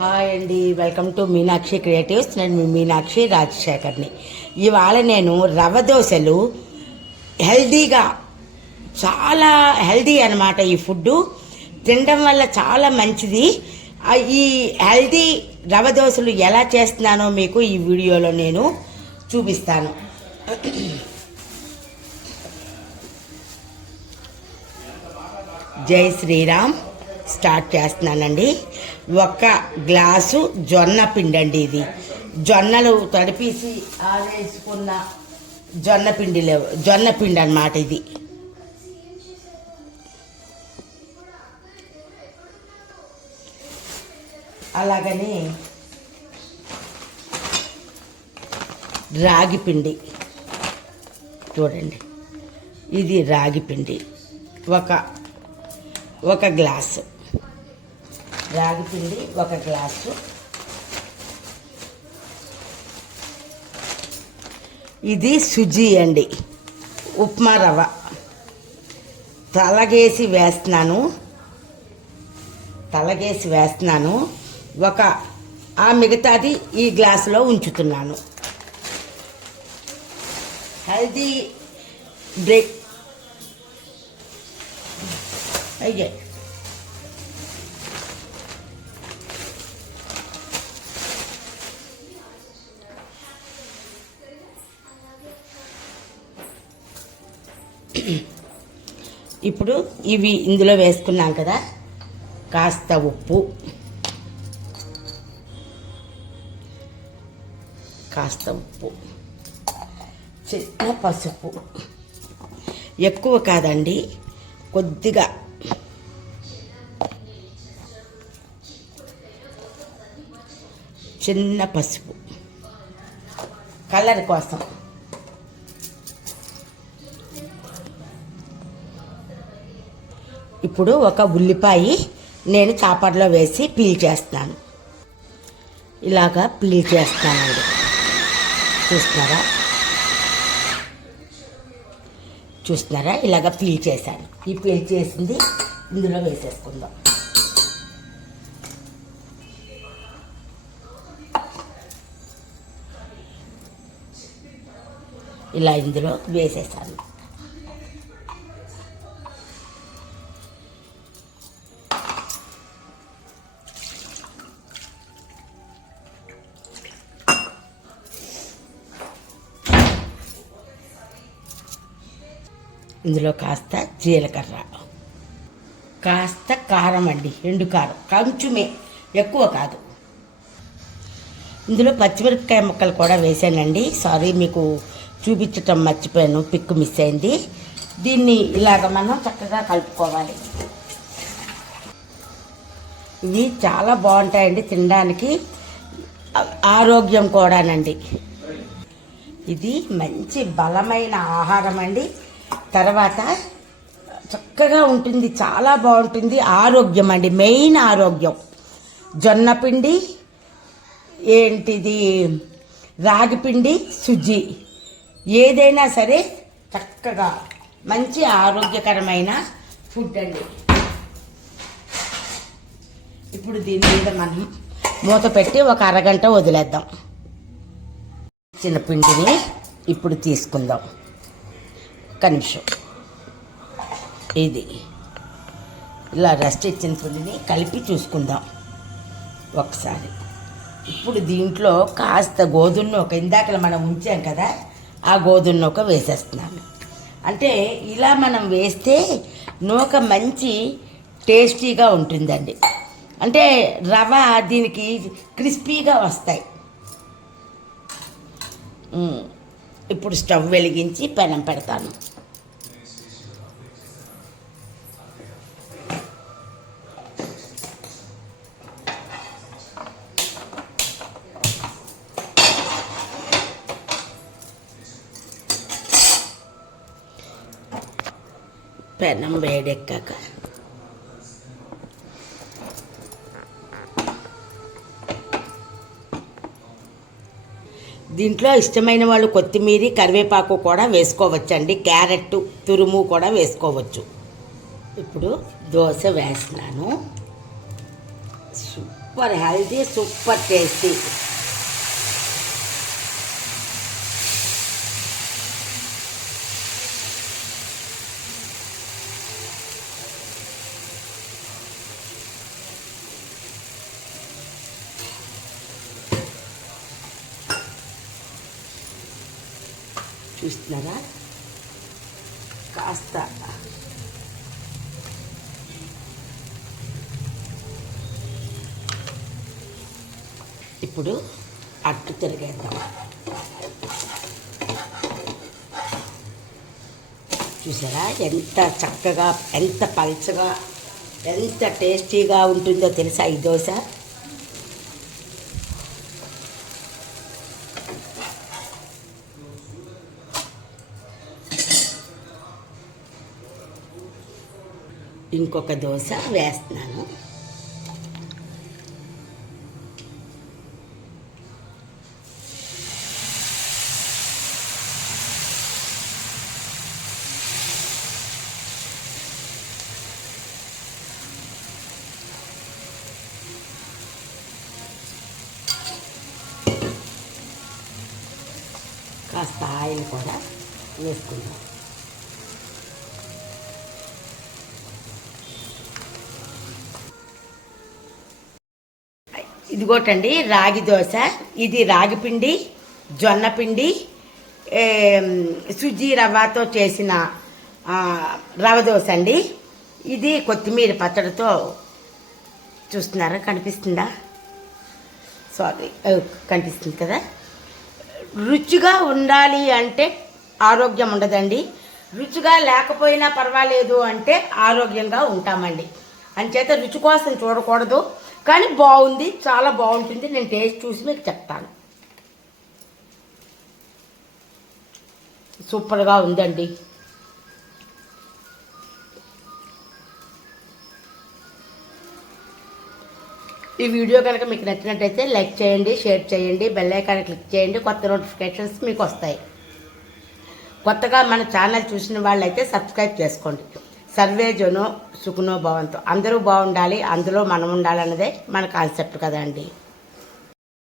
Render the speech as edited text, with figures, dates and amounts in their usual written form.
Hi అండి, welcome to Meenakshi creatives. నేను మీ మీనాక్షి రాజశేఖర్ని. ఇవాళ నేను రవ్వ దోశలు హెల్దీగా, చాలా హెల్దీ అనమాట. ఈ ఫుడ్ తినడం వల్ల చాలా మంచిది. ఈ హెల్దీ రవ్వ దోశలు ఎలా చేస్తున్నానో మీకు ఈ వీడియోలో నేను చూపిస్తాను. జై శ్రీరామ్. స్టార్ట్ చేస్తున్నానండి. 1 గ్లాసు జొన్న పిండి అండి. ఇది జొన్నలు తడిపేసి ఆరేసుకున్న జొన్న పిండి అన్నమాట. ఇది అలాగని రాగి పిండి చూడండి. ఇది రాగి పిండి ఒక గ్లాసు రాగి పిండి, 1 గ్లాసు. ఇది సుజీ అండి, ఉప్మా రవ్వ. తలగేసి వేస్తున్నాను. ఆ మిగతాది ఈ గ్లాసులో ఉంచుతున్నాను. హెల్దీ బ్రేక్ అయ్యే. ఇప్పుడు ఇవి ఇందులో వేసుకున్నాం కదా. కాస్త ఉప్పు, చిన్న పసుపు, ఎక్కువ కాదండి, కొద్దిగా. చిన్న పసుపు కలర్ కోసం. ఇప్పుడు 1 ఉల్లిపాయ నేను చాపర్లో వేసి పీల్ చేస్తాను. ఇలాగా పీల్ చేస్తానండి. చూస్తున్నారా ఇలాగా పీల్ చేశాను. ఈ పీల్ చేసింది ఇందులో వేసేసుకుందాం. ఇలా ఇందులో వేసేసాను. ఇందులో కాస్త జీలకర్ర, కాస్త కారం అండి, ఎండు కారం కొంచెమే, ఎక్కువ కాదు. ఇందులో పచ్చిమిరపకాయ ముక్కలు కూడా వేసానండి. సారీ, మీకు చూపించటం మర్చిపోయాను, పిక్ మిస్ అయింది. దీన్ని ఇలాగ మనం చక్కగా కలుపుకోవాలి. ఇవి చాలా బాగుంటాయండి తినడానికి, ఆరోగ్యం కూడానండి. ఇది మంచి బలమైన ఆహారం అండి. తర్వాత చక్కగా ఉంటుంది, చాలా బాగుంటుంది. ఆరోగ్యం అండి, మెయిన్ ఆరోగ్యం. జొన్నపిండి ఏంటిది, రాగిపిండి, సుజీ, ఏదైనా సరే చక్కగా మంచి ఆరోగ్యకరమైన ఫుడ్ అండి. ఇప్పుడు దీని మీద మనం మూత పెట్టి 1 అరగంట వదిలేద్దాం. చిన్న పిండిని ఇప్పుడు తీసుకుందాం. 1 నిమిషం. ఇది ఇలా రెస్ట్ ఇచ్చిన పిండిని కలిపి చూసుకుందాం ఒకసారి. ఇప్పుడు దీంట్లో కాస్త గోధుమ నూక, ఇందాక మనం ఉంచాం కదా, ఆ గోధుమ నూక వేసేస్తున్నాను. అంటే ఇలా మనం వేస్తే నూక మంచి టేస్టీగా ఉంటుందండి. అంటే రవ్వ దీనికి క్రిస్పీగా వస్తాయి. ఇప్పుడు స్టవ్ వెలిగించి పెనం పెడతాను. పెనం వేడెక్కాక దీంట్లో ఇష్టమైన వాళ్ళు కొత్తిమీర, కరివేపాకు కూడా వేసుకోవచ్చండి. క్యారెట్ తురుము కూడా వేసుకోవచ్చు. ఇప్పుడు దోశ వేస్తున్నాను. Super healthy, super tasty. చూస్తున్నారా, కాస్త ఇప్పుడు అట్టు తిరిగేద్దాం. చూసారా ఎంత చక్కగా, ఎంత పల్చగా, ఎంత టేస్టీగా ఉంటుందో తెలుసా ఈ దోశ. ఇంకొక దోశ వేస్తున్నాను. కాస్త ఆయిల్ కూడా వేసుకుందాం. ఇదిగోటండి రాగి దోశ. ఇది రాగి పిండి, జొన్న పిండి, సుజీ రవ్వతో చేసిన రవ దోశ అండి. ఇది కొత్తిమీర పచ్చడితో. చూస్తున్నారా, కనిపిస్తుందా? సారీ, కనిపిస్తుంది కదా. రుచిగా ఉండాలి అంటే ఆరోగ్యం ఉండదండి, రుచిగా లేకపోయినా పర్వాలేదు అంటే ఆరోగ్యంగా ఉంటామండి. అంచేత రుచి కోసం చూడకూడదు, కానీ బాగుంది, చాలా బాగుంటుంది. నేను టేస్ట్ చూసి మీకు చెప్తాను. సూపర్గా ఉందండి. ఈ వీడియో కనుక మీకు నచ్చినట్టయితే లైక్ చేయండి, షేర్ చేయండి, బెల్ ఐకాన్ క్లిక్ చేయండి. కొత్త నోటిఫికేషన్స్ మీకు వస్తాయి. కొత్తగా మన ఛానల్ చూసిన వాళ్ళైతే సబ్స్క్రైబ్ చేసుకోండి. సర్వే జనో సుఖనో భవంతు. అందరూ బాగుండాలి, అందులో మనం ఉండాలన్నదే మన కాన్సెప్ట్ కదండి.